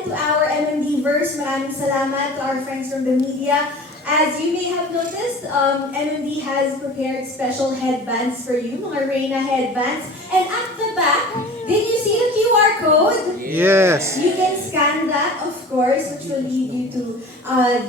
again to our MMD verse. Maraming salamat to our friends from the media. As you may have noticed, MMD has prepared special headbands for you, mga Reyna headbands. And at the back, did you see the QR code? Yes. You can scan that, of course, which will lead you to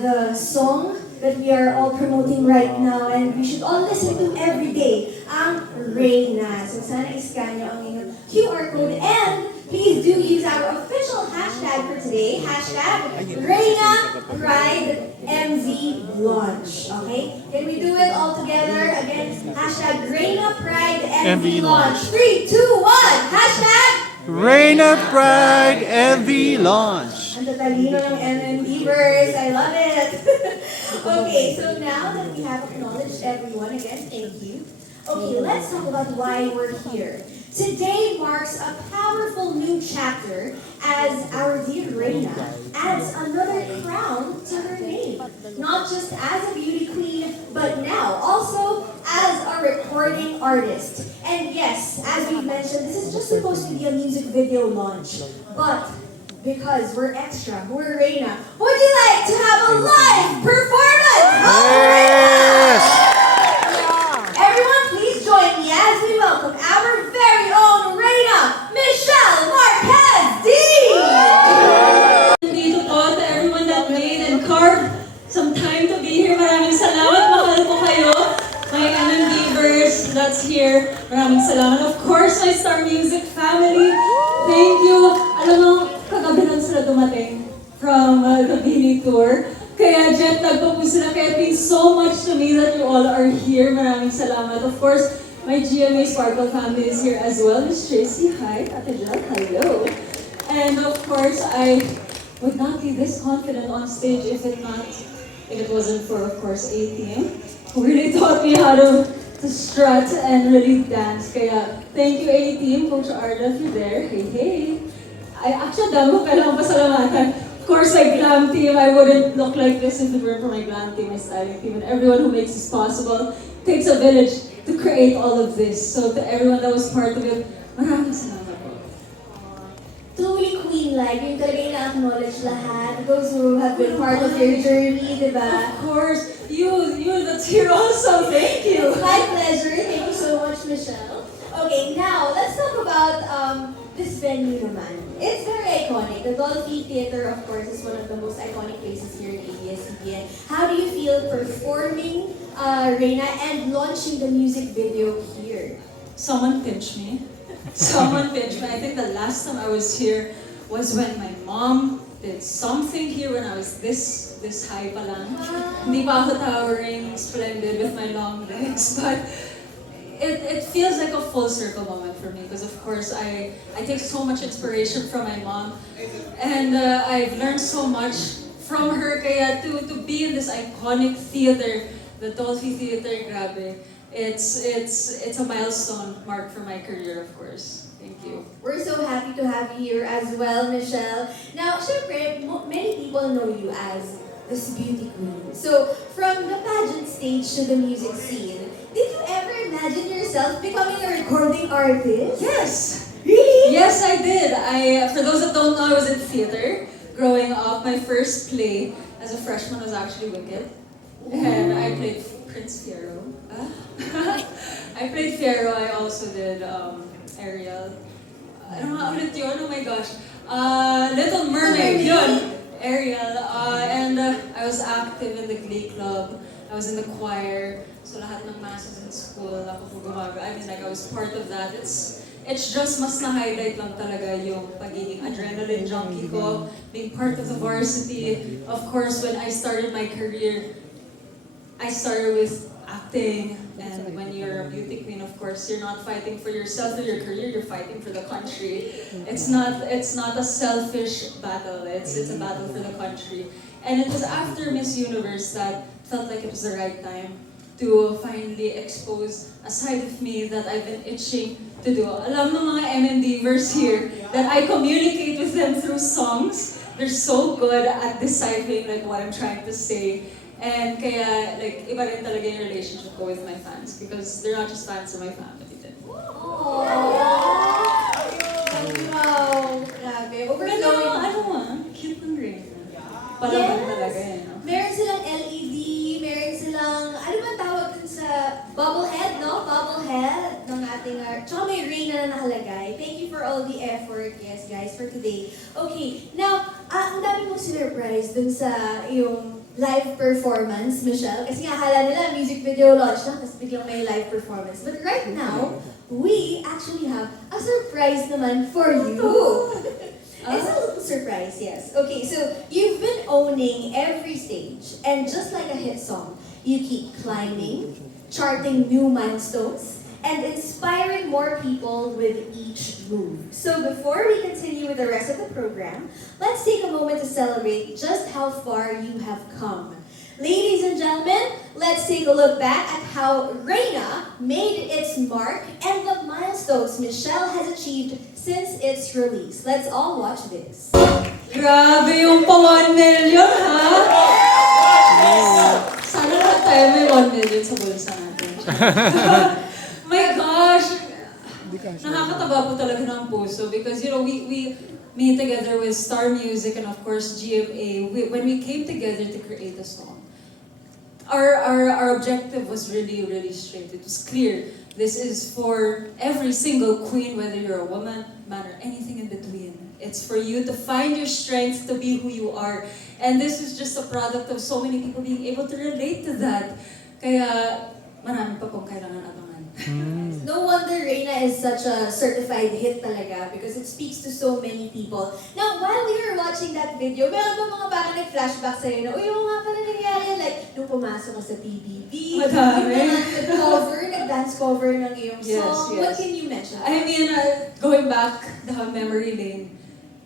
the song that we are all promoting right now and we should all listen to every day, ang Reyna. So sana i-scan nyo ang inyong QR code and please do use our official hashtag for today, hashtag Reyna Pride MV Launch. Okay? Can we do it all together? Again, hashtag Reyna Pride MV Launch. 3, 2, 1, hashtag Reyna Pride MV Launch. Ang tatalino ng MMDers. I love it. Okay, so now that we have acknowledged everyone, again, thank you. Okay, let's talk about why we're here. Today marks a powerful new chapter as our dear Reyna adds another crown to her name. Not just as a beauty queen, but now also as a recording artist. And yes, as we've mentioned, this is just supposed to be a music video launch. But because we're extra, we're Reyna, would you like to have a live performance of Reyna? Everyone, please join me as we welcome our very own Reyna, Michele Dee! Dito po to everyone that made and carved some time to be here. Maraming salamat, mahal po kayo. My MMDers that's here. Maraming salamat. Of course, my Star Music family. Thank you. Alam mo, kagabi lang sila dumating from the Bini Tour. Kaya jet lag po sila. Kaya it means so much to me that you all are here. Maraming salamat. Of course, my GMA Sparkle family is here as well. Miss Tracy, hi. Ate Jel, hello. And of course, I would not be this confident on stage if it wasn't for, of course, A-Team, who really taught me how to strut and really dance. Kaya, thank you A-Team, Coach Arda, if you're there. Hey, hey. I actually damo kailangan pasalamatan. Of course, like glam team, I wouldn't look like this if it weren't for my glam team, my styling team, and everyone who makes this possible. It takes a village to create all of this. So to everyone that was part of it, maraming salamat po. Truly queen-like, yung talaga yung na-acknowledge lahat. Those who have been part of your journey, di ba? Of course, you're that's here also. Thank you. It's my pleasure. Thank you so much, Michelle. Okay, now, let's talk about this venue naman. It's very iconic. The Dolphy Theater, of course, is one of the most iconic places here in ABS-CBN. How do you feel performing Reyna and launching the music video here? Someone pinched me. Someone pinched me. I think the last time I was here was when my mom did something here when I was this high pa lang. Hindi pa ako towering, splendid with my long legs, but it feels like a full circle moment for me because of course I take so much inspiration from my mom and I've learned so much from her. Kaya to be in this iconic theater, the Dolphy Theater, grabe. It's a milestone mark for my career, of course. Thank you. We're so happy to have you here as well, Michelle. Now, syempre, many people know you as this beauty queen. So, from the pageant stage to the music scene, did you ever imagine yourself becoming a recording artist? Yes! Really? Yes, I did. For those that don't know, I was in theater growing up. My first play as a freshman was actually Wicked. And I played Prince Fiyero. I played Fiyero. I also did Ariel. I don't know ulit yun. Oh my gosh. Little Mermaid. Yun. Ariel. And I was active in the Glee Club. I was in the choir. So lahat ng masses in school, ako po gumaga. I mean, like, I was part of that. It's just mas na-highlight lang talaga yung pagiging adrenaline junkie ko, being part of the varsity. Of course, when I started my career, I started with acting. And when you're a beauty queen, of course, you're not fighting for yourself or your career, you're fighting for the country. It's not a selfish battle, it's a battle for the country. And it was after Miss Universe that felt like it was the right time to finally expose a side of me that I've been itching to do. Alam ng mga MMDers here that I communicate with them through songs. They're so good at deciphering like what I'm trying to say. And kaya like iba rin talaga yung relationship ko with my fans because they're not just fans of my family din. Wow! Grabe. Pero Overflowing. ano cute palaban talaga yan, no? Meron silang LED, meron silang, ano ba tawag dun sa bubblehead, no? Bubblehead ng ating art. Tsaka may Reyna na nakalagay. Thank you for all the effort, yes guys, for today. Okay, now, ang dami mong sinurprise dun sa yung live performance, Michelle. Kasi nga akala nila music video launch lang, tapos biglang may live performance. But right now, we actually have a surprise naman for you. It's a little surprise, yes. Okay, so you've been owning every stage, and just like a hit song, you keep climbing, charting new milestones, and inspiring more people with each move. So before we continue with the rest of the program, let's take a moment to celebrate just how far you have come. Ladies and gentlemen, let's take a look back at how Reyna made its mark and the milestones Michelle has achieved since its release. Let's all watch this. Grabe yung pa 1 million, ha? Sana lahat tayo may 1 million sa bulsa natin. My gosh! Nakakataba po talaga ng puso because, you know, we made together with Star Music and of course GMA. When we came together to create a song, our objective was really, really straight. It was clear. This is for every single queen, whether you're a woman, man, or anything in between. It's for you to find your strength to be who you are. And this is just a product of so many people being able to relate to that. Kaya marami pa pong kailangan abangan. No wonder Reyna is such a certified hit talaga because it speaks to so many people. Now, while we were watching that video, meron ba mga parang nag-flashback sa'yo na, uy, yung nga pala nangyari, like, nung pumasok ka sa PBB, Madami. yung mga nag-cover, nag-dance cover ng iyong Yes, song. yes. What can you mention? I mean, going back down memory lane,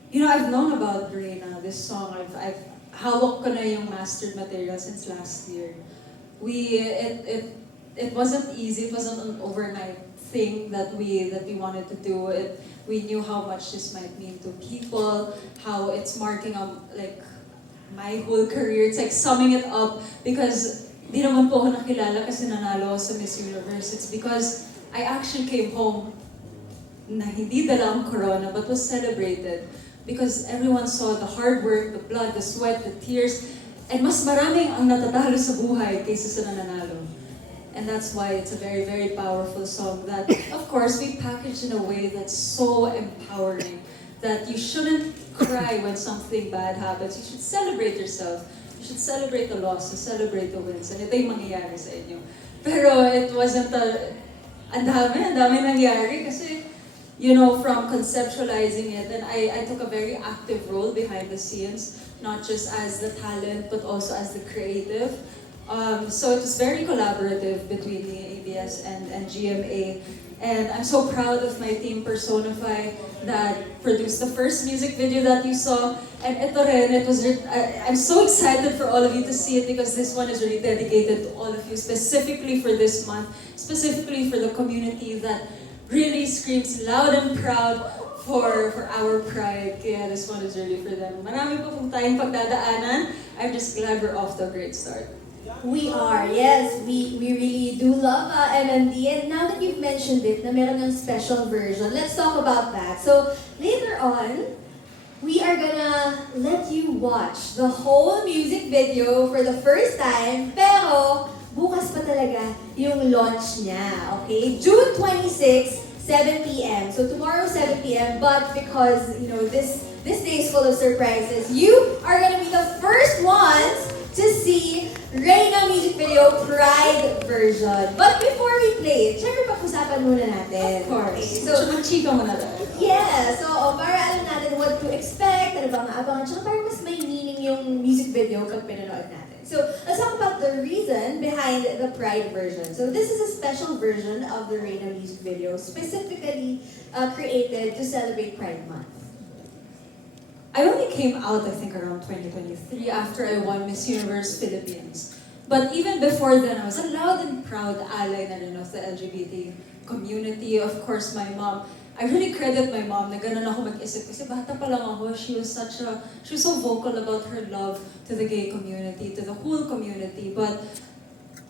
you know, I've known about Reyna, this song. I've hawak ko na yung mastered material since last year. It wasn't easy. It wasn't an overnight thing that we wanted to do. We knew how much this might mean to people, how it's marking like my whole career. It's like summing it up because di naman po ako nakilala kasi nanalo ako sa Miss Universe. It's because I actually came home na hindi dala ang corona but was celebrated because everyone saw the hard work, the blood, the sweat, the tears, and mas maraming ang natatalo sa buhay kaysa sa nananalo. And that's why it's a very, very powerful song that, of course, we packaged in a way that's so empowering that you shouldn't cry when something bad happens. You should celebrate yourself. You should celebrate the losses, celebrate the wins. And ito yung mangyayari sa inyo. Pero it wasn't ang dami nangyari kasi, you know, from conceptualizing it, and I took a very active role behind the scenes, not just as the talent, but also as the creative. So it was very collaborative between the ABS and GMA. And I'm so proud of my team Personify that produced the first music video that you saw. And ito rin, I'm so excited for all of you to see it because this one is really dedicated to all of you, specifically for this month, specifically for the community that really screams loud and proud for our pride. Kaya this one is really for them. Marami pa pong tayong pagdadaanan. I'm just glad we're off to a great start. We are, yes. We really do love MMD. And now that you've mentioned it, na meron ng special version, let's talk about that. So, later on, we are gonna let you watch the whole music video for the first time, pero bukas pa talaga yung launch niya, okay? June 26, 7 p.m. So tomorrow 7 p.m. But because, you know, this day is full of surprises, you are gonna be the first ones to see Reyna music video Pride version. But before we play it, syempre pag-usapan muna natin. Of course. Okay, So, so, mag-chika muna tayo. yeah, so para alam natin what to expect, ano bang maabangan, tsaka para mas may meaning yung music video pag pinanood natin. So, let's talk about the reason behind the Pride version. So, this is a special version of the Reyna music video, specifically created to celebrate Pride Month. I only came out, I think, around 2023 after I won Miss Universe Philippines. But even before then, I was a loud and proud ally na rin of the LGBT community. Of course, my mom, I really credit my mom na ganun ako mag-isip kasi bata pa lang ako, she was so vocal about her love to the gay community, to the whole community. But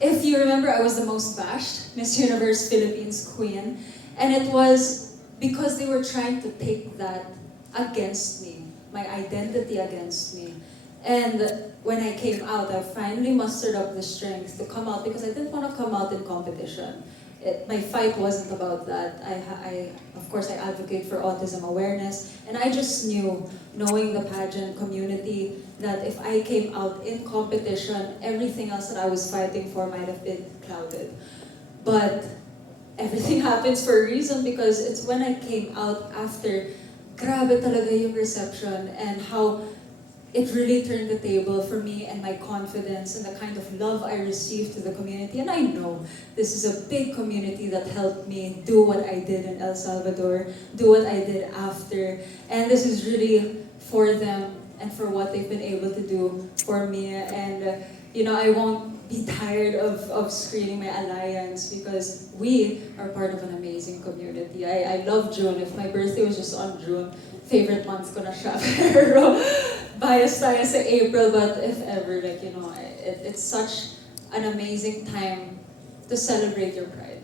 if you remember, I was the most bashed Miss Universe Philippines queen. And it was because they were trying to take that against me, my identity against me. And when I came out, I finally mustered up the strength to come out because I didn't want to come out in competition. My fight wasn't about that. Of course, I advocate for autism awareness, and I just knew, knowing the pageant community, that if I came out in competition, everything else that I was fighting for might have been clouded. But everything happens for a reason, because it's when I came out after, grabe talaga yung reception and how it really turned the table for me and my confidence and the kind of love I received to the community. And I know this is a big community that helped me do what I did in El Salvador, do what I did after. And this is really for them and for what they've been able to do for me. And I won't be tired of screening my alliance, because we are part of an amazing community. I love June. If my birthday was just on June, favorite month ko na siya. Pero bias tayo sa April, but if ever, it's such an amazing time to celebrate your pride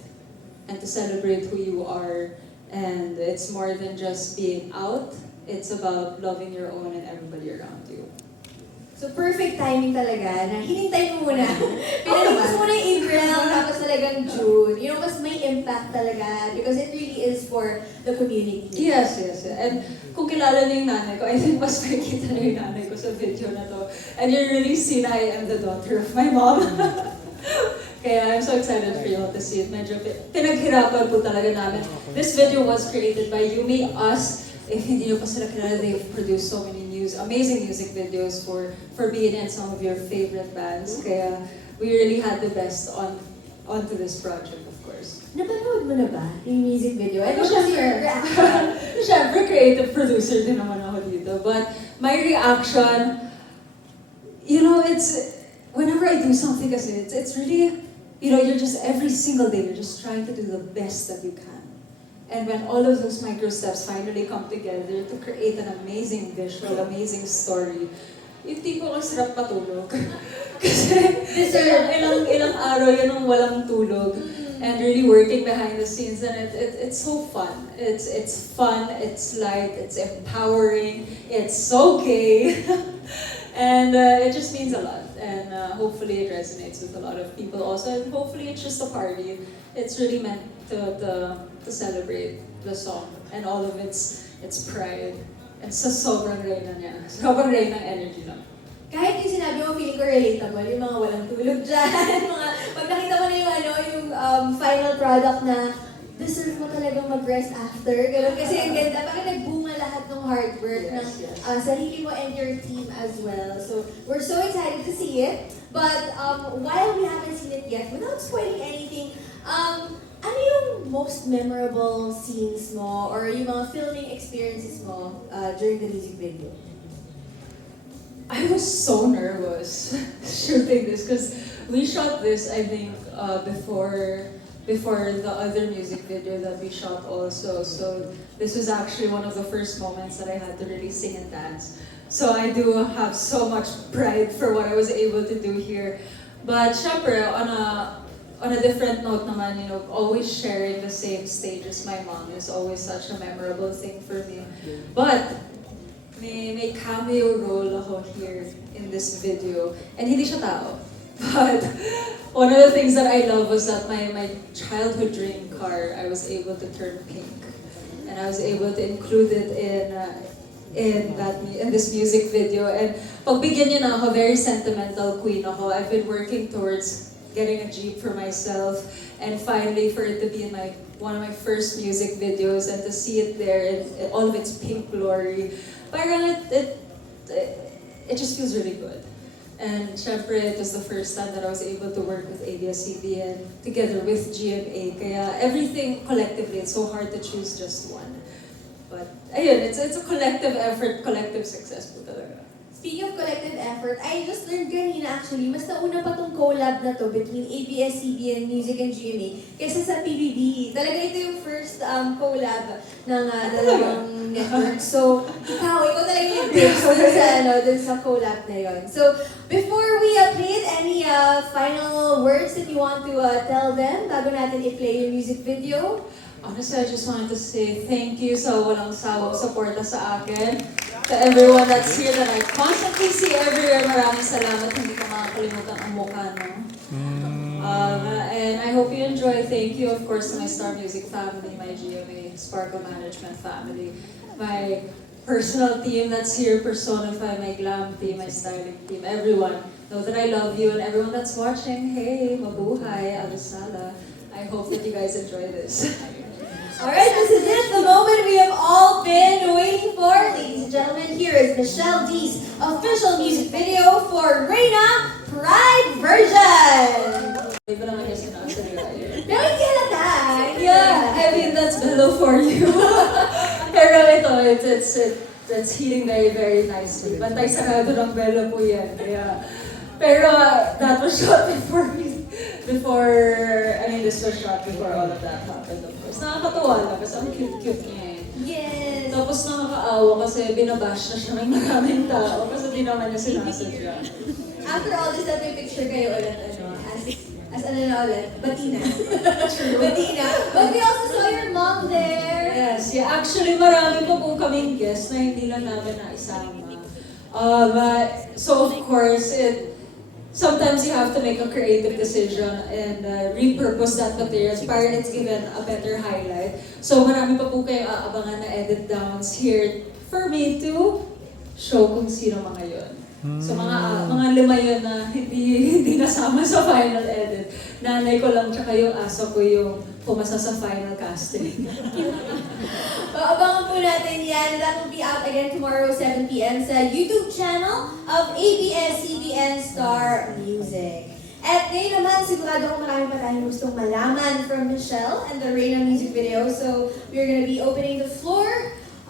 and to celebrate who you are. And it's more than just being out. It's about loving your own and everybody around you. So perfect timing talaga na hinintay mo muna. Pinalipas mo na yung April, tapos talagang June. Mas may impact talaga because it really is for the community. Yes. And kung kilala niyo yung nanay ko, I think mas makikita niyo yung nanay ko sa video na to. And you really see na I am the daughter of my mom. Kaya I'm so excited for you all to see it. Medyo pinaghirapan po talaga namin. This video was created by Yumi, us. If hindi niyo pa sila kilala, they've produced so many amazing music videos for me and some of your favorite bands. Kaya we really had the best onto this project, of course. Napanood mo na ba yung music video? Ano syempre, syempre creative producer din naman ako dito. But my reaction, it's whenever I do something kasi it's really, you're just every single day you're just trying to do the best that you can. And when all of those micro steps finally come together to create an amazing visual, amazing story, yung tipo ang sarap patulog. Kasi ilang araw yan ang walang tulog. And really working behind the scenes, and it's so fun. It's fun, it's light, it's empowering, it's so gay. And it just means a lot. And hopefully it resonates with a lot of people also. And hopefully it's just a party. It's really meant to celebrate the song and all of its pride. And sobrang Reyna niya. Sobrang Reyna energy lang. Kahit yung sinabi mo, feeling ko relatable, yung mga walang tulog dyan, pag nakita mo na yung final product na deserve mo talagang mag-rest after. Ganun kasi ang ganda, bakit nagbunga lahat ng hard work ng sarili mo and your team as well. So, we're so excited to see it. But while we haven't seen it yet, without spoiling anything, ano yung most memorable scenes mo or yung mga filming experiences mo during the music video? I was so nervous shooting this because we shot this, I think, before the other music video that we shot also. So this was actually one of the first moments that I had to really sing and dance. So I do have so much pride for what I was able to do here. But syempre, on a different note naman, always sharing the same stage as my mom is always such a memorable thing for me. But may cameo role ako here in this video. And hindi siya tao. But one of the things that I love was that my childhood dream car, I was able to turn pink. And I was able to include it in this music video. And pagbigyan niyo na ako, very sentimental queen ako. I've been working towards getting a Jeep for myself. And finally, for it to be in one of my first music videos and to see it there in all of its pink glory, parang it just feels really good. And syempre, it was the first time that I was able to work with ABS-CBN together with GMA. Kaya everything collectively, it's so hard to choose just one. But ayun, it's a collective effort, collective success po talaga. Speaking of collective effort, I just learned kanina actually, mas nauna pa tong collab na to between ABS-CBN Music and GMA kaysa sa PBB. Talaga ito yung first collab ng dalawang network. So, ikaw talaga yung base dun sa collab na yun. So, before we play it, any final words that you want to tell them bago natin i-play yung music video? Honestly, I just wanted to say thank you sa walang sawang suporta sa akin. To everyone that's here that I constantly see everywhere, maraming salamat. Hindi ko makakalimutan ang mukha, no? And I hope you enjoy. Thank you, of course, to my Star Music family, my GMA Sparkle Management family, my personal team that's here, Personify, my glam team, my styling team, everyone. Know that I love you, and everyone that's watching, hey, mabuhay, abisala. I hope that you guys enjoy this. Alright, this is it, the moment we have all been waiting for. Ladies and gentlemen, here is Michele Dee's official music video for Reyna, Pride Version! Iba naman yung sinasabi ko. Pero hindi halata. Yeah, I mean, that's mellow for you. Pero ito, it's heating very, very nicely. Bantay sarado ng bello po yan. Kaya, pero that was shot this was shot before all of that happened, of course. Nakakatuwa lang kasi ang cute-cute niya eh. Yes. Tapos nakakaawa kasi binabash na siya ng maraming tao kasi di naman niya sinasadya. After all this, may picture kayo ulit, as ano na ulit? Batina. True. Batina. But we also saw your mom there. Yes, yeah. Actually, marami pa po kaming guests na hindi lang namin naisama. So of course, sometimes you have to make a creative decision and repurpose that material para it's given a better highlight. So marami pa po kayong aabangan na edit downs here for me to show kung sino mga yun. So mga lima yun na hindi nasama sa final edit. Nanay ko lang tsaka yung aso ko yung pumasa sa final casting. Abangan po natin yan. That will be out again tomorrow 7 p.m. sa YouTube channel of ABS-CBN Star Music. At ngayon naman, sigurado kung marami pa tayong gustong malaman from Michele and the Reyna music video. So we're gonna be opening the floor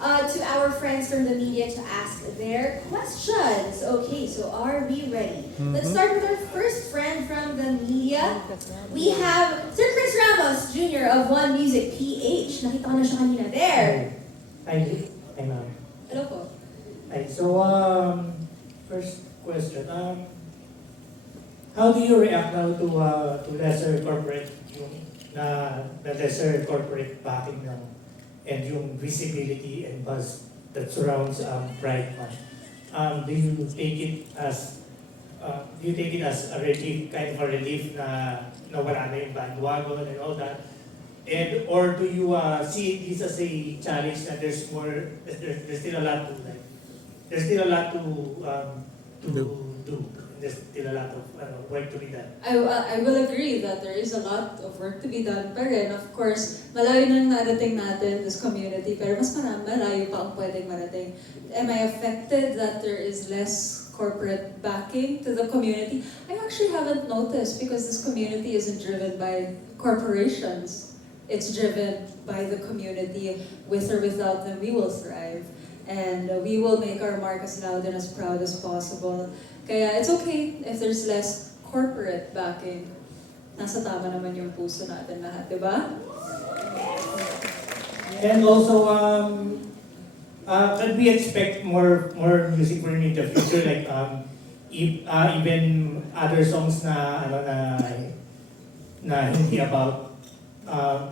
to our friends from the media to ask their questions. Okay, so are we ready? Let's start with our first friend from the media. We have Sir Chris Ramos Jr. of One Music PH. Nakita ko na siya kanina there. Hi, ma'am. Hello po. Hi, so first question. How do you react now to lesser corporate the lesser corporate backing now and yung visibility and buzz that surrounds Pride Month? Do you take it as a relief, kind of a relief na wala na yung bandwagon and all that? And or do you see this as a challenge that there's still a lot to like, there's still a lot to do. There's still a lot of work to be done. I will agree that there is a lot of work to be done pa rin. Of course, malayo na narating natin this community, pero mas malayo pa ang pwedeng marating. Am I affected that there is less corporate backing to the community? I actually haven't noticed because this community isn't driven by corporations. It's driven by the community. With or without them, we will thrive. And we will make our mark as loud and as proud as possible. Kaya it's okay if there's less corporate backing. Nasa tama naman yung puso natin lahat, di ba? And also, can we expect more music from you in the future? Like even other songs na hindi about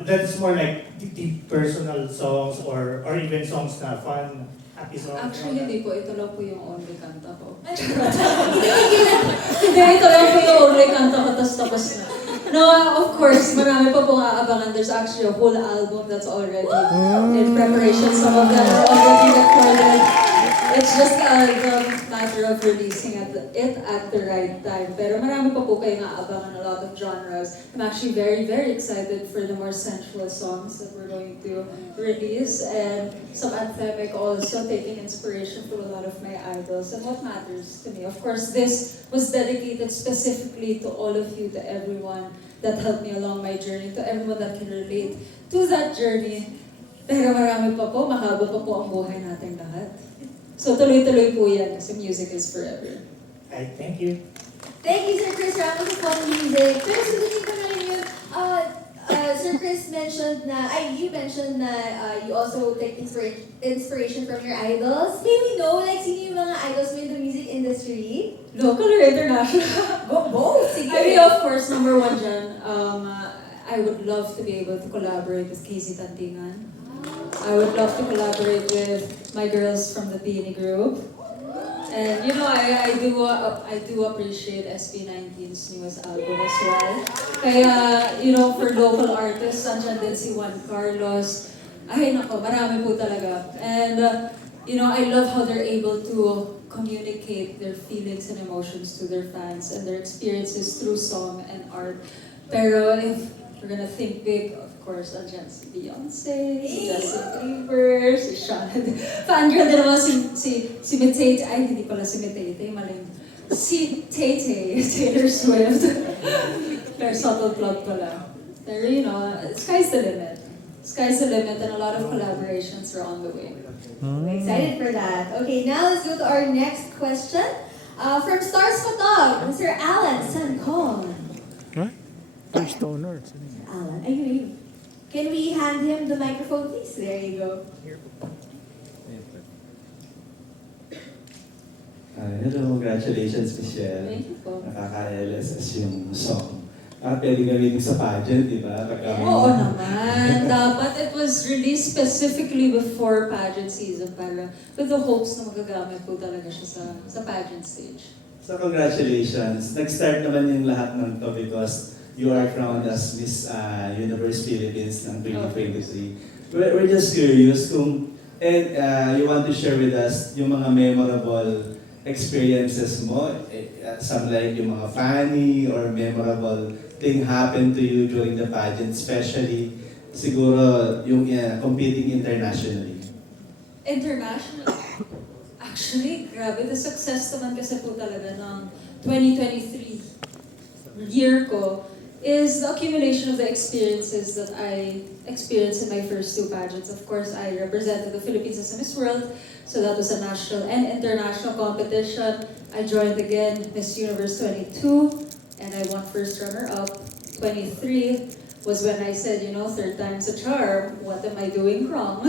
that's more like deep personal songs or even songs na fun. Actually, hindi po. Ito lang po yung only kanta ko. Hindi, ito lang po yung only kanta ko, tapos na. No, of course, marami pa pong aabangan. There's actually a whole album that's already in preparation. Some of them are already recorded. It's just the matter of releasing it at the right time. Pero marami pa po kayong aabangan, a lot of genres. I'm actually very, very excited for the more sensual songs that we're going to release. And some anthemic also, taking inspiration from a lot of my idols. And what matters to me, of course, this was dedicated specifically to all of you, to everyone that helped me along my journey, to everyone that can relate to that journey. Pero marami pa po, mahaba pa po ang buhay natin lahat. So tuloy-tuloy po yan kasi music is forever. Right, thank you. Thank you, Sir Chris Ramos of One Music. Pero sagutin ko na rin yun, Sir Chris mentioned na, you mentioned na you also take inspiration from your idols. May we know, like, sino yung mga idols mo in the music industry? Local or international? Both, sige. I mean, of course, number one dyan, I would love to be able to collaborate with Casey Tantingan. I would love to collaborate with my girls from the Beanie Group. And you know, I do appreciate SB19's newest album as well. Kaya, you know, for local artists, andyan din si Juan Carlos. Ay, nako, marami po talaga. And, you know, I love how they're able to communicate their feelings and emotions to their fans and their experiences through song and art. Pero if we're gonna think big, of course, andyan si Beyonce, si Justin Bieber, si Shawn. Fangirl din naman si Michele, ay hindi pala si Michele, maling. Si Taylor Swift. Pero subtle plug pala. Pero you know, sky's the limit. Sky's the limit and a lot of collaborations are on the way. I'm excited for that. Okay, now let's go to our next question. From Stars Photog, Mr. Alan Sancon. Huh? First owner. Alan, ayun. Can we hand him the microphone, please? There you go. Hello, congratulations, Michelle. Thank you po. Nakaka-LSS yung song. Pwede gawin sa pageant, di ba? Oo naman. Dapat it was released specifically before pageant season para with the hopes na magagamit po talaga siya sa pageant stage. So congratulations. Nag-start naman yung lahat ng to because you are crowned as Miss Universe Philippines ng 2023. We're just curious kung you want to share with us yung mga memorable experiences mo, some like yung mga funny or memorable thing happened to you during the pageant, especially siguro yung competing internationally. International. Actually, grabe. The success naman kasi po talaga ng 2023 year ko is the accumulation of the experiences that I experienced in my first two pageants. Of course, I represented the Philippines as a Miss World, so that was a national and international competition. I joined again Miss Universe 22, and I won first runner-up. 23 was when I said, you know, third time's a charm, what am I doing wrong?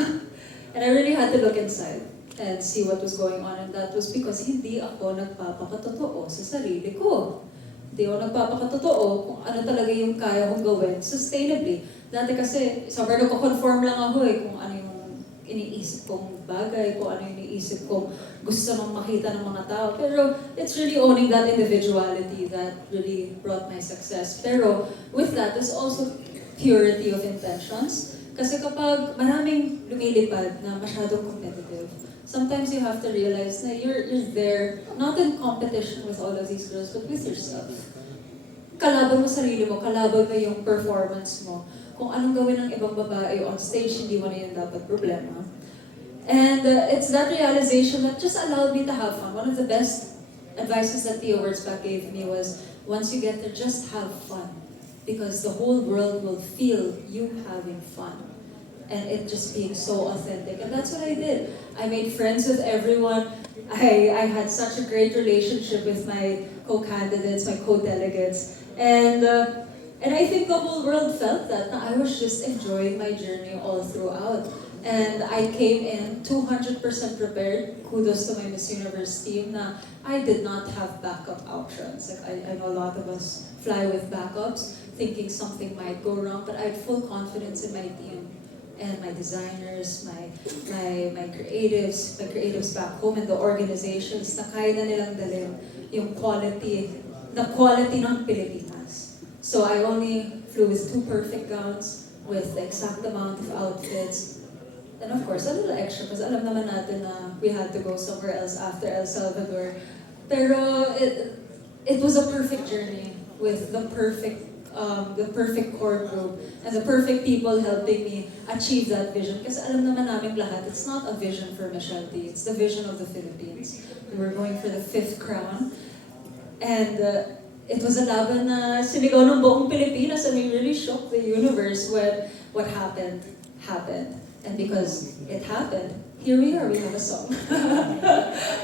And I really had to look inside and see what was going on, and that was because hindi ako nagpapakatotoo sa sarili ko. Hindi ako nagpapakatotoo kung ano talaga yung kaya kong gawin sustainably. Dati kasi, sobrang nagko-conform lang ako kung ano yung iniisip kong bagay, kung ano yung iniisip kong gusto nang makita ng mga tao. Pero it's really owning that individuality that really brought my success. Pero with that, there's also purity of intentions. Kasi kapag maraming lumilipad na masyadong competitive, sometimes you have to realize na you're there, not in competition with all of these girls, but with yourself. Kalaban mo sarili mo, kalaban mo yung performance mo. Kung anong gawin ng ibang babae on stage, hindi mo na yun dapat problema. And it's that realization that just allowed me to have fun. One of the best advices that Theo Wurzbach gave me was, once you get there, just have fun. Because the whole world will feel you having fun. And it just being so authentic. And that's what I did. I made friends with everyone. I had such a great relationship with my co-candidates, my co-delegates. And I think the whole world felt that. I was just enjoying my journey all throughout. And I came in 200% prepared. Kudos to my Miss Universe team na I did not have backup options. Like I know a lot of us fly with backups, thinking something might go wrong, but I had full confidence in my team. And my designers, my creatives back home and the organizations na kaya na nilang dalhin yung the quality ng Pilipinas. So I only flew with 2 perfect gowns with the exact amount of outfits. And of course, a little extra kasi alam naman natin na we had to go somewhere else after El Salvador. Pero it was a perfect journey with the perfect core group and the perfect people helping me achieve that vision. Kasi alam naman namin lahat, it's not a vision for Michele Dee, it's the vision of the Philippines. We were going for the 5th crown. And it was a laban na sinigaw ng buong Pilipinas, and we really shook the universe when what happened. And because it happened, here we are, we have a song.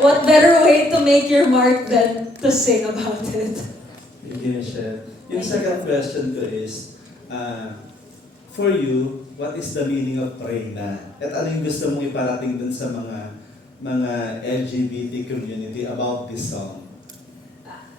What better way to make your mark than to sing about it? Thank you, Michelle. Yung second question ko is, for you, what is the meaning of Reyna? At ano yung gusto mong iparating dun sa mga LGBT community about this song?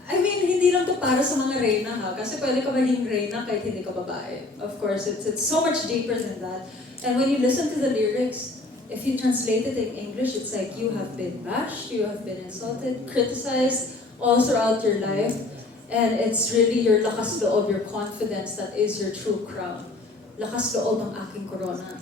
I mean, hindi hindi lang to para sa mga Reyna ha, kasi pwede ka maging Reyna kahit hindi ka babae. Of course, it's so much deeper than that. And when you listen to the lyrics, if you translate it in English, it's like you have been bashed, you have been insulted, criticized all throughout your life. And it's really your lakas loob, your confidence that is your true crown. Lakas loob ang aking corona.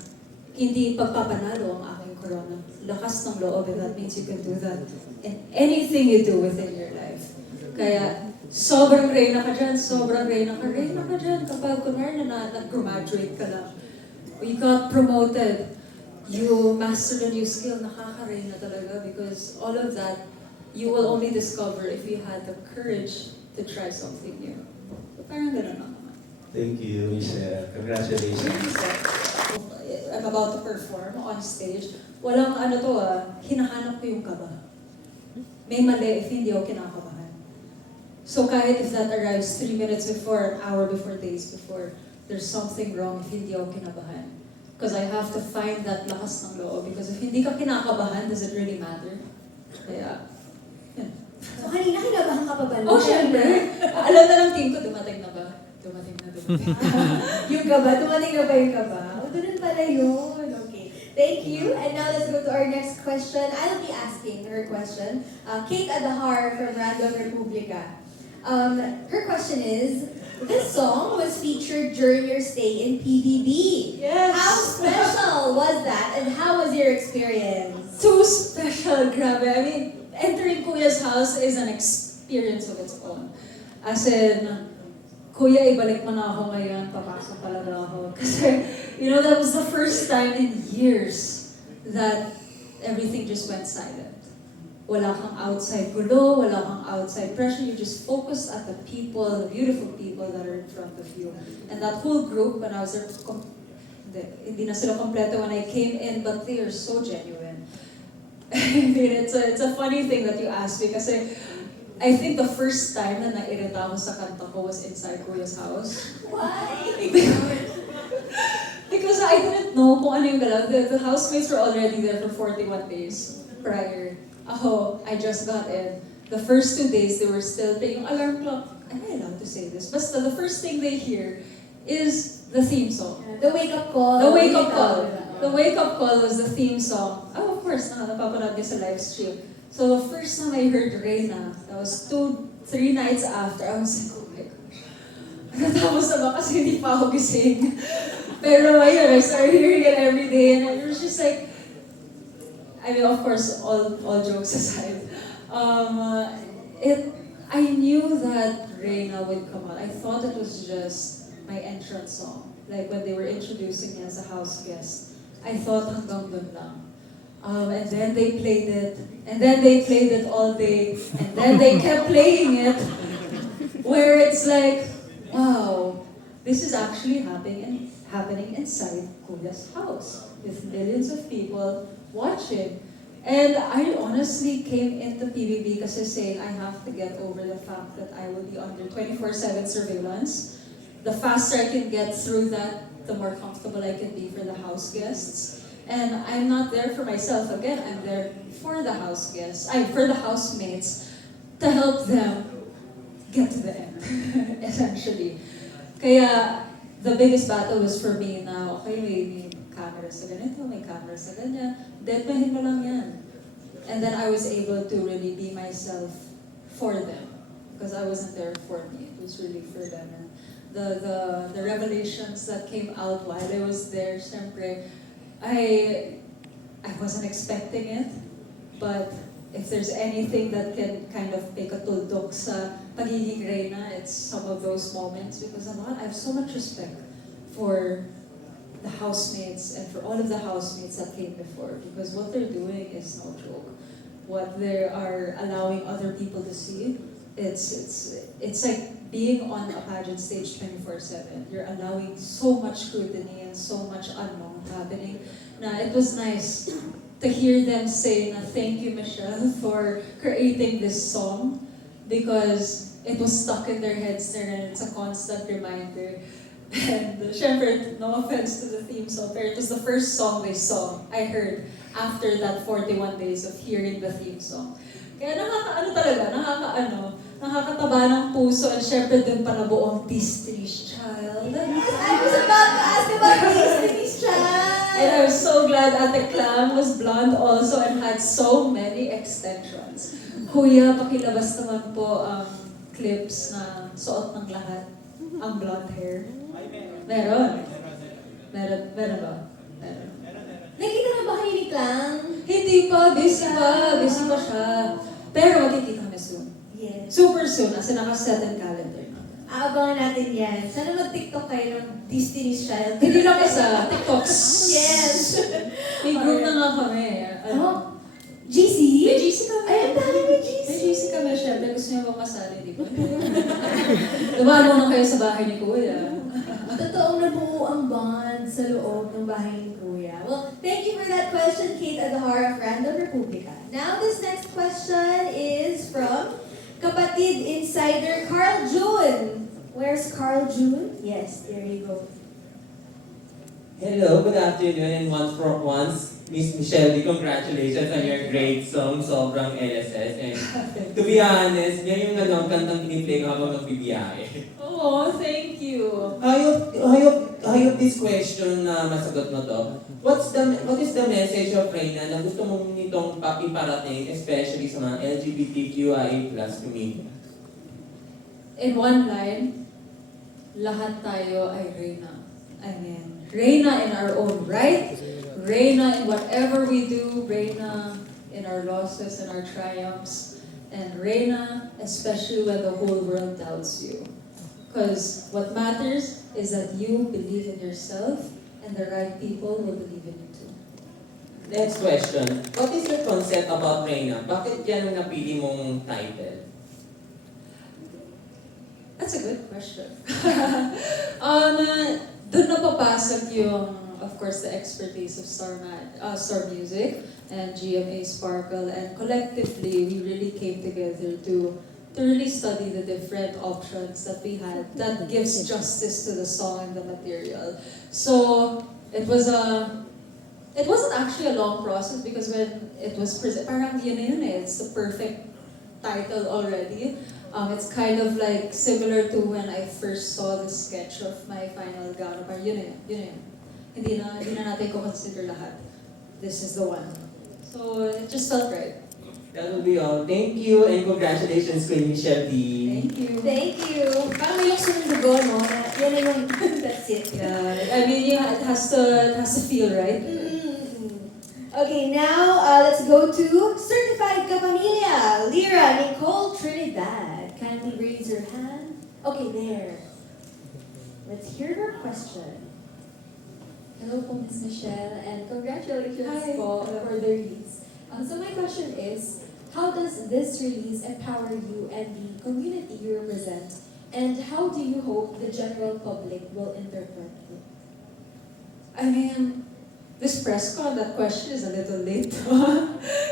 Hindi pagpapanalo ang aking corona. Lakas ng loob, and that means you can do that in anything you do within your life. Kaya, sobrang Reyna ka dyan, sobrang Reyna ka dyan. Kapag kunwari na nag-graduate ka lang, you got promoted, you mastered a new skill, nakaka-Reyna talaga, because all of that, you will only discover if you had the courage to try something new. Parang gano'n lang naman. Thank you, Michelle. Congratulations. I'm about to perform on stage. Walang hinahanap ko yung kaba. May mali if hindi ako kinakabahan. So kahit if that arrives 3 minutes before, an hour before, days before, there's something wrong if hindi ako kinabahan. Because I have to find that lakas ng loob. Because if hindi ka kinakabahan, does it really matter? Kaya, yun. So kanina kinabahan ka pa ba? Oh, syempre. Alam na ng team ko, dumating na ba? Dumating na. Yung kaba, dumating na ba yung kaba? O, ganun pala yun. Okay. Thank you. And now let's go to our next question. I'll be asking her question. Kate Adahar from Random Republica. Her question is, this song was featured during your stay in PBB. Yes. How special was that and how was your experience? Too special, grabe. I mean, entering Kuya's house is an experience of its own. As in, Kuya, ibalik mo na ako ngayon, papasok talaga ako. Kasi, that was the first time in years that everything just went silent. Wala kang outside gulo, wala kang outside pressure. You just focus at the people, the beautiful people that are in front of you. And that whole group, when I was there, hindi na sila kompleto when I came in, but they are so genuine. I mean, it's a funny thing that you asked me kasi I think the first time na nairita ako sa kanta ko was inside Kuya's house. Why? Because I didn't know kung ano yung galaw. The housemates were already there for 41 days prior. I just got in. The first 2 days, they were still playing yung alarm clock. Am I allowed to say this? Basta the first thing they hear is the theme song. The wake-up call. The wake-up call. The wake-up call was the theme song. Oh, of course, napapanood niya sa live stream. So the first time I heard Reyna, that was 2-3 nights after, I was like, oh my gosh. Natapos na ba kasi hindi pa ako gising. Pero ayun, I started hearing it every day, and it was just like, I mean, of course, all jokes aside, I knew that Reyna would come out. I thought it was just my entrance song. Like when they were introducing me as a house guest, I thought hanggang dun lang. And then they played it, and then they played it all day, and then they kept playing it, where it's like, wow, this is actually happening inside Kuya's house with millions of people watching. And I honestly came into PBB kasi saying I have to get over the fact that I will be under 24/7 surveillance. The faster I can get through that, the more comfortable I can be for the house guests. And I'm not there for myself again, I'm there for the house guests, for the housemates, to help them get to the end, essentially. Kaya, the biggest battle was for me na, okay, may camera sa ganito, may camera sa ganyan, deadmahin mo lang yan. And then I was able to really be myself for them, because I wasn't there for me, it was really for them. And the revelations that came out while I was there, syempre, I wasn't expecting it, but if there's anything that can kind of make a tuldok sa pagiging Reyna, it's some of those moments, because I have so much respect for the housemates and for all of the housemates that came before, because what they're doing is no joke. What they are allowing other people to see, it's like being on a pageant stage 24/7. You're allowing so much scrutiny and so much unknown happening. Na it was nice to hear them say na thank you, Michelle, for creating this song, because it was stuck in their heads there and it's a constant reminder. And syempre, no offense to the theme song, pero it was the first song I heard after that 41 days of hearing the theme song. Kaya nakakataba ng puso, and syempre dun pa nabuo ang Destiny's Child. I was about to ask about Destiny's Child. And I was so glad Ate Clam was blonde also and had so many extensions. Kuya, pakilabas naman po ang clips na suot ng lahat ang blonde hair. Meron? Meron ba? Meron. Nakita na ba kayo ni Clang? Hindi pa, busy pa siya. Pero magkikita kami soon. Yes. Super soon, as in naka-set in calendar. Aabangan natin yan. Sana mag-TikTok kayo ng Destiny's Child. Hindi lang isa, TikToks. Yes! May group na nga kami. Oh, GC? May GC kami. Ay, ang dami may GC. May GC kami, syempre. Gusto niyo ba masali, di ba? Dumaan muna kayo sa bahay ni Kuya. Totoong nabuo ang bond sa loob ng bahay ni Kuya. Well, thank you for that question, Kate Adhar of Random Republica. Now, this next question is from Kapatid Insider Carl June. Where's Carl June? Yes, there you go. Hello, good afternoon, and once, Miss Michele Dee, congratulations on your great song, Sobrang LSS. And to be honest, yan yung kantang piniplay ko habang nagbibiyahe. Oh, thank you. I hope this question na masagot mo to. What is the message of Reyna na gusto mong nitong papiparating, especially sa mga LGBTQIA+ community? In one line, lahat tayo ay Reyna. I mean, Reyna in our own right, Reyna in whatever we do, Reyna in our losses and our triumphs, and Reyna especially when the whole world doubts you. Because what matters is that you believe in yourself and the right people will believe in you too. Next question. What is the concept about Reyna? Bakit yan ang napili mong title? That's a good question. Doon na papasok yung, of course, the expertise of Star Music and GMA Sparkle, and collectively, we really came together to really study the different options that we had that gives justice to the song and the material. So, it wasn't actually a long process because when it was presented, parang yun eh, it's the perfect title already. It's kind of like similar to when I first saw the sketch of my final gown. Parang yun na yun. Hindi na natin consider lahat. This is the one. So, it just felt right. That will be all. Thank you and congratulations, Queen Michele Dee. Thank you. Thank you. Parang may lakson ng dugo, no? Yan na yung, that's it. Yeah, I mean, yeah, it has to feel right. Okay, now let's go to Certified Kapamilya, Lyra Nicole Trinidad. Kindly raise your hand. Okay, there. Let's hear her question. Hello po, Ms. Michelle, and congratulations Hi. po for the release. So my question is, how does this release empower you and the community you represent, and how do you hope the general public will interpret it? I mean, this press con, that question is a little late.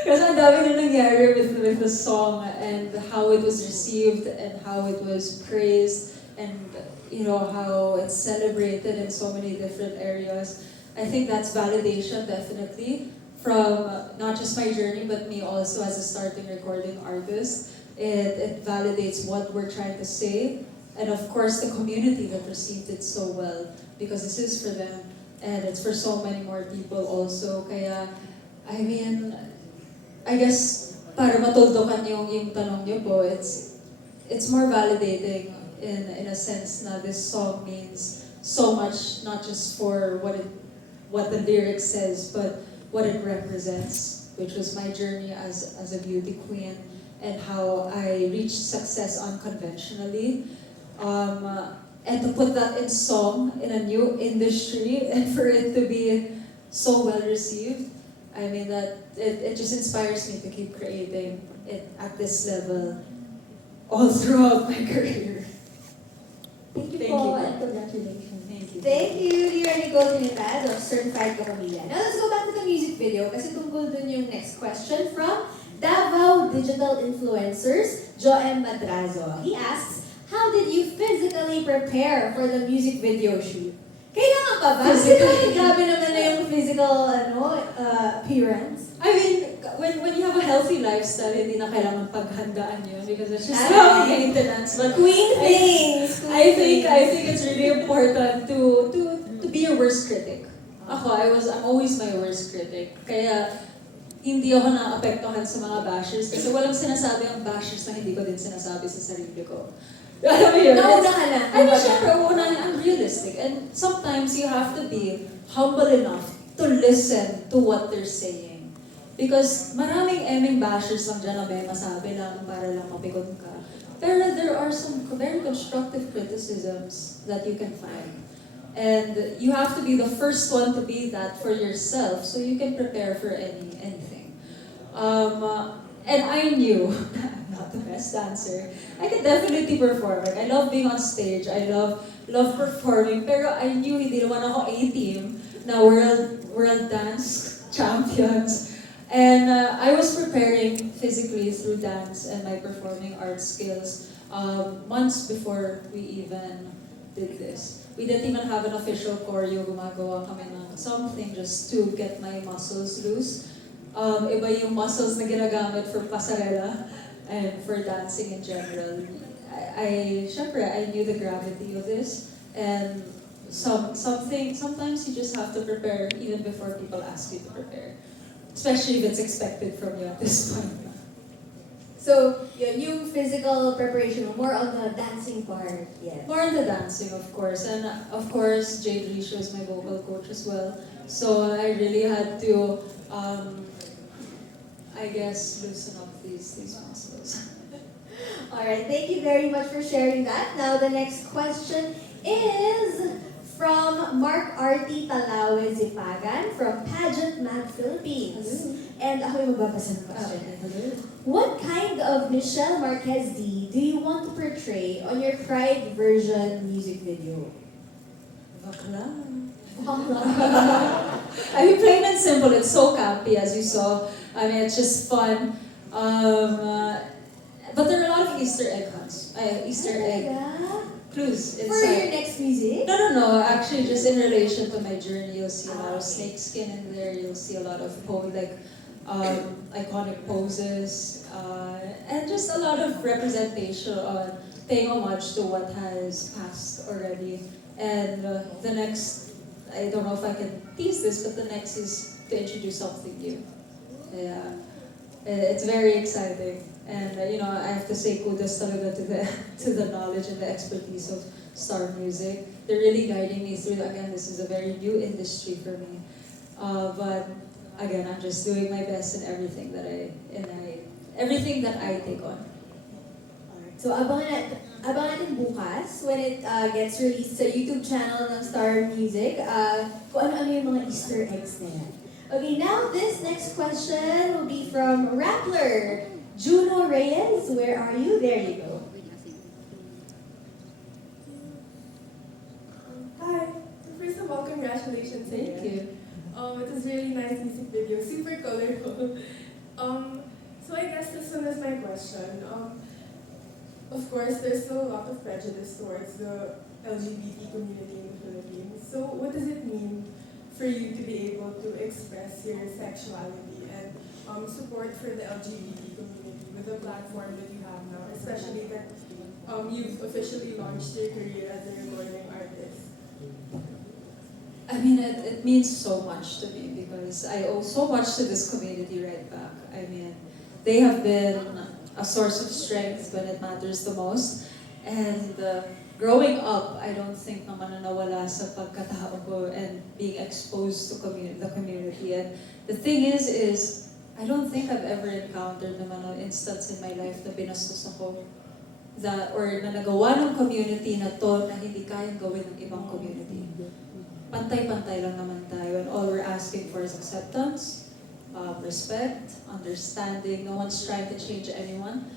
Kasi ang dami na nangyari with the song and how it was received and how it was praised and how it's celebrated in so many different areas. I think that's validation definitely from not just my journey but me also as a starting recording artist. It validates what we're trying to say and of course the community that received it so well because this is for them. And it's for so many more people also. Kaya, I mean, I guess, para matuldukan yung tanong niyo po, it's more validating in a sense na this song means so much, not just for what the lyric says, but what it represents, which was my journey as a beauty queen and how I reached success unconventionally. And to put that in song, in a new industry, and for it to be so well received, I mean that it just inspires me to keep creating it at this level all throughout my career. Thank you Thank po, you. and congratulations. Thank you. Thank you, Lyra Nicole Trinidad of Certified Kapamilya. Now let's go back to the music video kasi tungkol dun yung next question from Davao Digital Influencers, Joem Madrazo. He asks, how did you physically prepare for the music video shoot? Kailangan pa ba? Kasi grabe naman na yung physical appearance. I mean, when you have a healthy lifestyle, hindi na kailangan paghandaan yun because it's just Ah. maintenance. But Queen things! I think it's really important to be your worst critic. I'm always my worst critic. Kaya hindi ako naapektuhan sa mga bashers kasi walang sinasabi ang bashers na hindi ko din sinasabi sa sarili ko. Alam mo yun? Nauna ka na. I mean, syempre, I'm realistic. And sometimes you have to be humble enough to listen to what they're saying. Because maraming eming bashers lang dyan na may masabi lang para lang mapikon ka. Pero there are some very constructive criticisms that you can find. And you have to be the first one to be that for yourself so you can prepare for anything. And I knew, I'm not the best dancer, I could definitely perform. Like, I love being on stage, I love performing, pero I knew hindi naman ako A-team na world dance champions. And I was preparing physically through dance and my performing arts skills months before we even did this. We didn't even have an official choreo, gumagawa kami ng something just to get my muscles loose. Iba yung muscles na ginagamit for pasarela and for dancing in general. Syempre, I knew the gravity of this, and sometimes you just have to prepare even before people ask you to prepare. Especially if it's expected from you at this point. So, yun, yung physical preparation, more on the dancing part, yes. More on the dancing, of course. And of course, Jade Risha is my vocal coach as well. So I really had to, I guess, loosen up these muscles. Alright, thank you very much for sharing that. Now, the next question is from Mark Artie Talawe Zipagan from Pageant Mag Philippines. And ako yung magbabasa ng question. What kind of Michelle Marquez Dee do you want to portray on your Pride version music video? Bakla. I mean, plain and simple, it's so campy as you saw. I mean, it's just fun. But there are a lot of Easter egg hunts. Easter egg clues For your inside. next music? No. Actually, just in relation to my journey, you'll see a lot of snakeskin in there. You'll see a lot of iconic poses, and just a lot of representation on paying homage to what has passed already. And the next, I don't know if I can tease this, but the next is to introduce something new. Yeah, it's very exciting. And I have to say kudos talaga to the knowledge and the expertise of Star Music. They're really guiding me through that. Again, this is a very new industry for me. But again, I'm just doing my best in everything that I take on. Alright, so abangan natin bukas when it gets released sa YouTube channel ng Star Music kung ano-ano yung mga Easter eggs na yan. Okay, now this next question will be from Rappler Juno Reyes. Where are you? There you go. Hi. First of all, congratulations Thank again. you. It was really nice music video, super colorful. So I guess this one is my question. Of course, there's still a lot of prejudice towards the LGBT community in the Philippines. So what does it mean for you to be able to express your sexuality and support for the LGBT community with the platform that you have now, especially that you've officially launched your career as a recording artist? I mean, it means so much to me because I owe so much to this community right back. I mean, they have been a source of strength when it matters the most. And growing up, I don't think naman na nawala sa pagkatao ko and being exposed to the community. And the thing is I don't think I've ever encountered naman an instance in my life na binastos ako or na nagawa ng community na to na hindi kayang gawin ng ibang community. Pantay-pantay lang naman tayo, and all we're asking for is acceptance, respect, understanding. No one's trying to change anyone.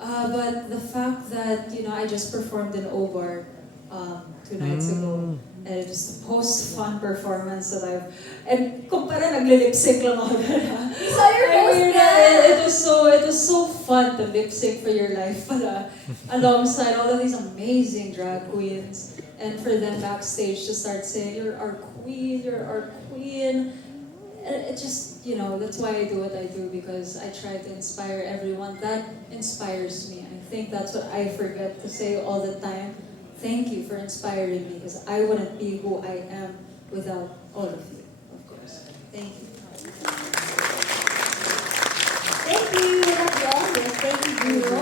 But the fact that I just performed in Obar 2 nights ago, and it was the most fun performance that and kumpara nagle-lip-sync lang ako. We saw your post It was so fun to lip-sync for your life pala, alongside all of these amazing drag queens. And for them backstage to start saying, "You're our queen, you're our queen." And it just, that's why I do what I do, because I try to inspire everyone. That inspires me. I think that's what I forget to say all the time. Thank you for inspiring me, because I wouldn't be who I am without all of you, of course. Thank you. Thank you. That's all. Yes, thank you, Bruno.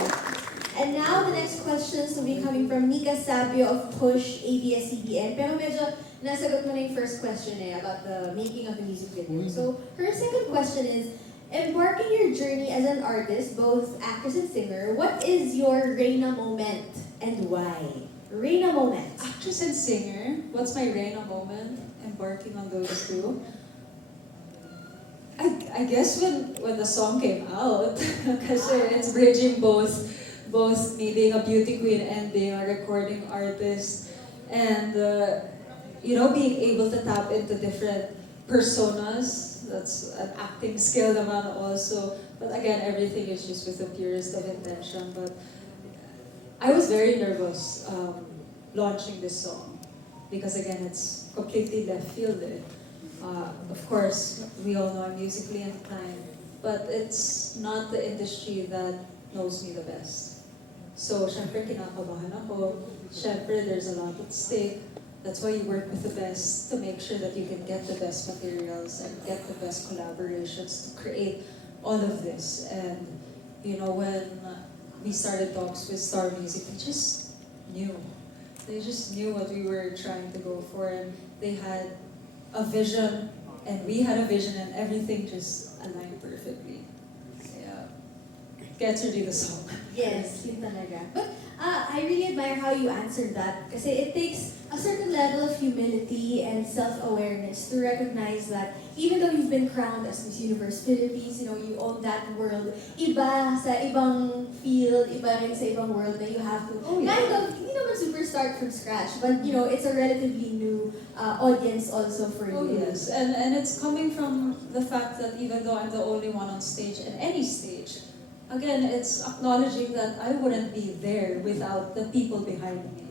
And now the next questions will be coming from Nika Sabio of Push ABS-CBN. Pero medyo nasagot mo na yung first question about the making of the music video. So her second question is, embarking your journey as an artist, both actress and singer, what is your Reyna moment and why? Reyna moment. Actress and singer, what's my Reyna moment? Embarking on those two. I guess when the song came out, because it's bridging both me being a beauty queen and being a recording artist, and being able to tap into different personas. That's an acting skill naman also. But again, everything is just with the purest of intention. But I was very nervous launching this song because again, it's completely left field. Of course, we all know I'm musically inclined, but it's not the industry that knows me the best. So, syempre, kinakabahan ako. Syempre, there's a lot at stake. That's why you work with the best to make sure that you can get the best materials and get the best collaborations to create all of this. And, when we started talks with Star Music, they just knew. They just knew what we were trying to go for, and they had a vision, and we had a vision, and everything just aligned perfectly. Yeah. Gets really the song. Yes, yun talaga. But I really admire how you answered that kasi it takes a certain level of humility and self-awareness to recognize that even though you've been crowned as Miss Universe Philippines, you own that world, iba sa ibang field, iba rin sa ibang world na you have to kind of, hindi naman super start from scratch, but it's a relatively new audience also for you. Oh yes, and it's coming from the fact that even though I'm the only one on stage, and any stage, again, it's acknowledging that I wouldn't be there without the people behind me.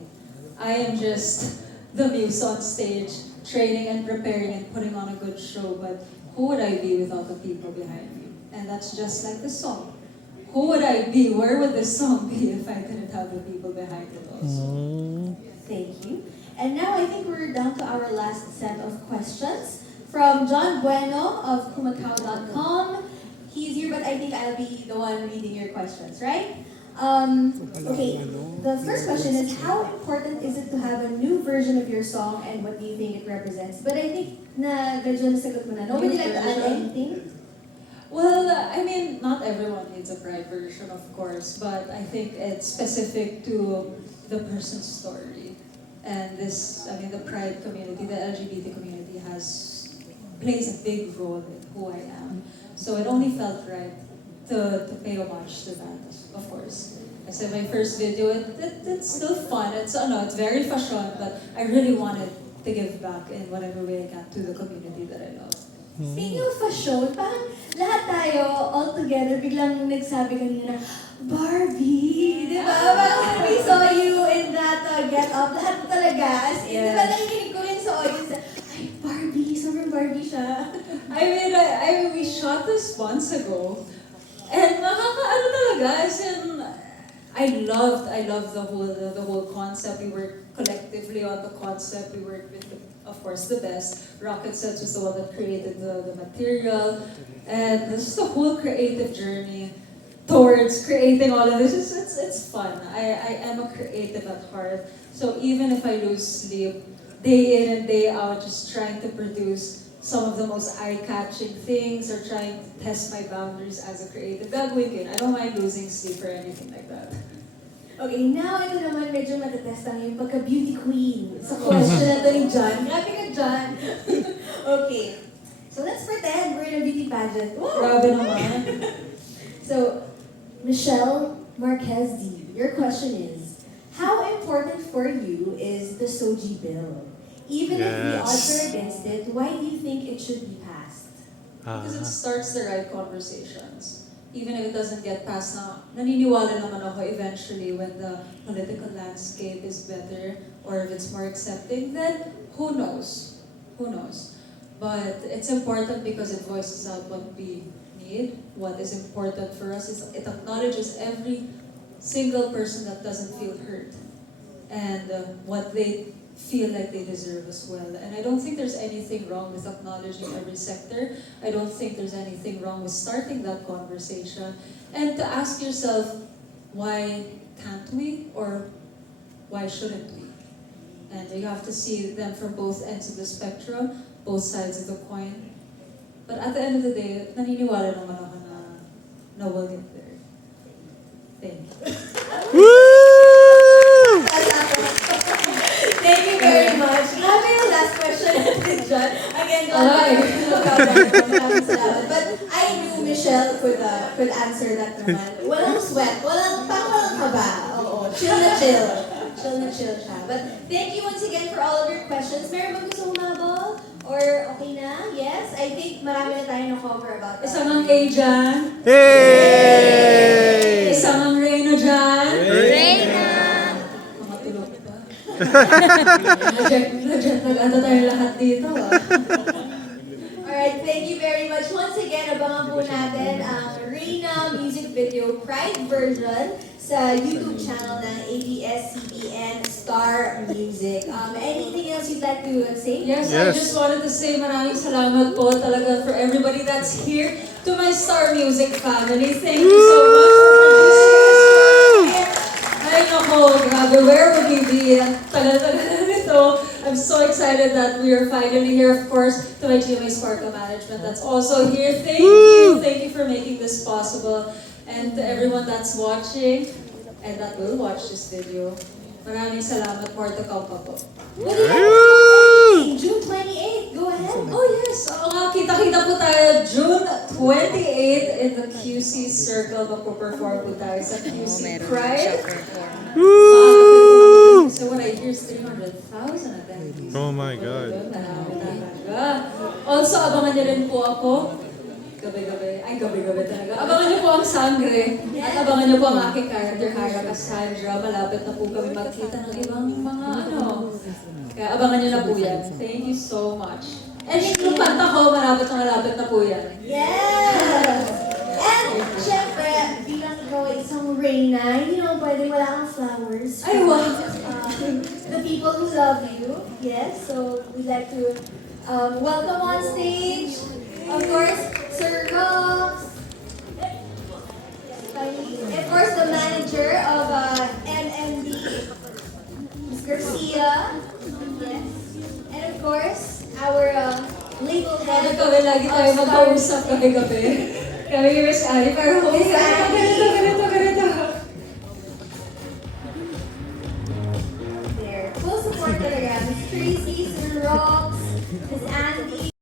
I am just the muse on stage, training and preparing and putting on a good show, but who would I be without the people behind me? And that's just like the song. Who would I be? Where would this song be if I didn't have the people behind it also? Thank you. And now I think we're down to our last set of questions from John Bueno of kumakaw.com. He's here, but I think I'll be the one reading your questions, right? Okay, the first question is, how important is it to have a new version of your song, and what do you think it represents? But I think na medyo nasagot mo na. Nobody like to add anything? Well, not everyone needs a Pride version, of course, but I think it's specific to the person's story. And the Pride community, the LGBT community plays a big role in who I am. So it only felt right to pay homage to that, of course. I said my first video, it's still fun. It's very fashion, but I really wanted to give back in whatever way I can to the community that I love. Speaking of fashion, parang lahat tayo, all together, biglang nagsabi kanina na, Barbie! Di ba? Parang when we saw you in that get-up, lahat talaga. As in, di ba, nakikinig ko rin sa audience, ay, Barbie! Sobrang Barbie siya. We shot this months ago, and nakakaano talaga, as in, I loved the whole concept. We worked collectively on the concept. We worked with, of course, the best. Rocket Sets was the one that created the material, and this is the whole creative journey towards creating all of this. It's fun. I am a creative at heart, so even if I lose sleep, day in and day out, just trying to produce some of the most eye-catching things or trying to test my boundaries as a creative. Gagawin ko yun. I don't mind losing sleep or anything like that. Okay, now ito naman medyo matatestang yung pagka-beauty queen sa question na to ni John. Grabe ka, John. Okay, so let's pretend we're in a beauty pageant. Woo! Grabe naman. So, Michele Dee, your question is, how important for you is the Soji bill? Even if the odds are against it, why do you think it should be passed? Because it starts the right conversations. Even if it doesn't get passed now, naniniwala naman ako eventually when the political landscape is better or if it's more accepting, then who knows? Who knows? But it's important because it voices out what we need. What is important for us is it acknowledges every single person that doesn't feel heard and what they feel like they deserve as well. And I don't think there's anything wrong with acknowledging every sector. I don't think there's anything wrong with starting that conversation. And to ask yourself, why can't we? Or why shouldn't we? And you have to see them from both ends of the spectrum, both sides of the coin. But at the end of the day, naniniwala naman ako na we'll get there. Thank you. Woo! Thank you very much. Grabe yung last question natin dyan. Again, but I knew Michelle could answer that naman. Walang sweat, walang kaba. Oo, chill na chill. Chill na chill siya. But thank you once again for all of your questions. Meron bang gusto humabol? Or okay na? Yes? I think marami na tayo na-cover about that. Isang ang A dyan. Hey! Isang ang Reyna dyan. Reyna! Mga tulog pa. Reject nag-ano tayo lahat dito. Alright, thank you very much. Once again, abangan po natin ang Reyna music video Pride version sa YouTube channel ng ABS-CBN Star Music. Anything else you'd like to say? Yes, I just wanted to say maraming salamat po talaga for everybody that's here. To my Star Music family, thank you so much for producing this. Ay nako, grabe, where would we be? Tagal-tagal na nito. I'm so excited that we are finally here. Of course, to my GMA Sparkle Management that's also here. Thank you. Thank you for making this possible. And to everyone that's watching and that will watch this video, maraming salamat, more to come pa po. What do you have to June 28th, go ahead. Oh yes, oo nga, kita-kita po tayo June 28 in the QC Circle. Magpo-perform po tayo sa QC Pride. Woo! So what I hear is 300,000 attendees. Oh my God. Marami talaga. Also, abangan niyo rin po ako. Gabi-gabi. Ay, gabi-gabi talaga. Abangan niyo po ang Sangre. At abangan niyo po ang aking character, Hira Cassandra. Malapit na po kami magkita ng ibang mga Kaya abangan niyo na po yan. Thank you so much. And yung kanta ko, malapit na po yan. Yes! And, syempre, bilang ikaw ay isang Reyna, hindi naman pwede wala kang flowers. Ay, wow! The people who love you. Yes, so we'd like to welcome on stage, of course, Sir Rox. And of course, the manager of NMD, Ms. Garcia. Yes. And of course, our label head. Kami lagi tayo mag-uusap gabi-gabi. Kami yung Miss Annie, pero Miss Annie. ganito. There. Full support talaga. Miss Tracy, Sir Rox, Miss Andy.